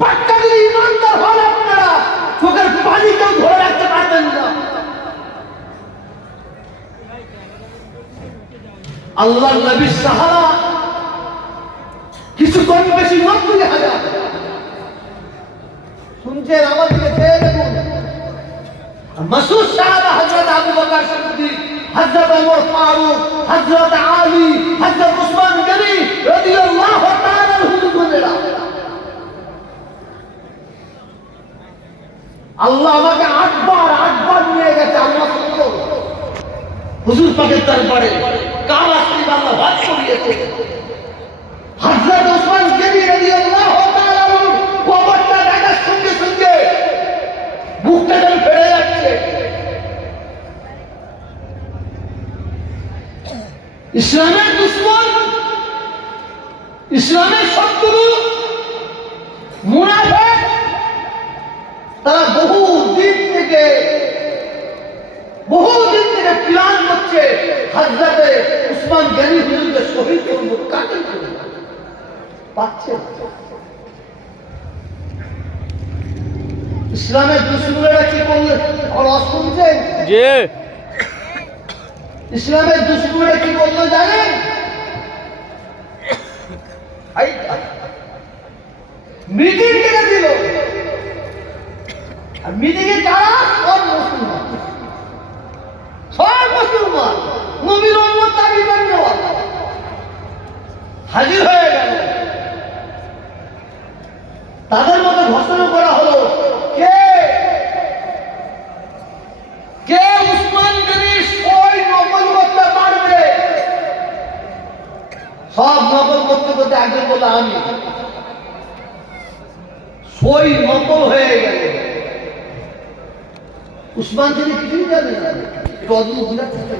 পাক্কা যদি ইমানদার হন আপনারা চোখের পানি কেউ ধরে রাখতে পারবেন না। আল্লাহর নবীর সাহাবা কিছু কম বেশি 90,000। শুনছেন? আমার দিকে চেয়ে দেখুন। মাসুদ সাহাবা হযরত আবু বকর সিদ্দিক, হযরত ওমর ফারুক, হযরত আলী, হযরত উসমান গনি রাদিয়াল্লাহু তাআলা হুজুরেরা। আল্লাহ আমাকে 8 বার নিয়ে গেছে। আল্লাহ সুবহানাহু হুজুর পাকের দরবারে কাবা শরীফ আল্লাহ ওয়াজ করিয়েছে। হযরত উসমান গনি রাদিয়াল্লাহু তাআলা কবরটা দেখার সঙ্গে সঙ্গে বুকটা যেন ফেটে যাচ্ছে। ইসলামের দুশমন, ইসলামের শত্রু মুনাফিক, তারা বহু দিন থেকে প্ল্যান করছে হযরতে উসমান গনি হুজুরকে শহীদ করব। কাকে পাচ্ছে? ইসলামের দুশমনেরা কি করলে আওয়াজ শুনছেন? জি। ইসলামের দুশমনেরা কি করলো জানেন? মিটিং ডেকে দিল। আর মিটিংয়ে কারা? সব মুসলমান নবীর উম্মত দাবি করে হাজির হয়ে গেল। তাদের মধ্যে ঘোষণা করা হলো কে উসমান গনির সই নকল করতে পারবে। সব নকল করতে করতে একজন বলল আমি। সই নকল হয়ে গেল। উসমান গনি কিছুই জানে না। এটা অদ্ভুত চেষ্টা